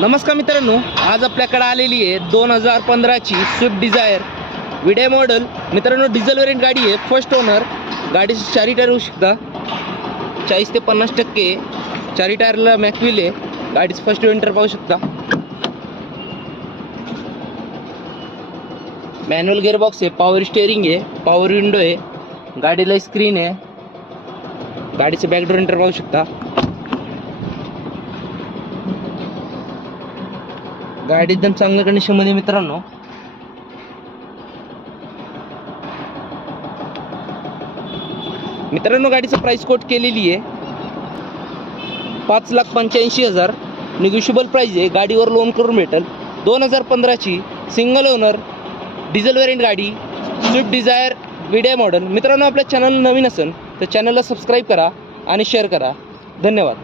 नमस्कार मित्रांनो, आज आपल्याकडे आलेली आहे 2015ची स्विफ्ट डिझायर विडे मॉडेल. मित्रांनो, डिझेल वेरियंट गाडी आहे, फर्स्ट ओनर. गाडीचे चारी टायर होऊ शकता 40 ते 50%. चारी टायरला मॅकविल आहे. गाडीचं फर्स्ट विंटर पाहू शकता. मॅन्युअल गिअरबॉक्स आहे, पॉवर स्टेअरिंग आहे, पॉवर विंडो आहे, गाडीला स्क्रीन आहे. गाडीचं बॅक डोर इंटर पाहू शकता. गाडी एकदम चांगल्या कंडिशनमध्ये मित्रांनो. गाडीचं प्राइस कोट केलेली आहे 5,85,000. निगोशिएबल प्राइस आहे. गाडीवर लोन करून भेटेल. 2015ची सिंगल ओनर डिझेल वेरियंट गाडी स्विफ्ट डिझायर विडे मॉडेल. मित्रांनो, आपल्या चॅनल नवीन असेल तर चॅनलला सबस्क्राईब करा आणि शेअर करा. धन्यवाद.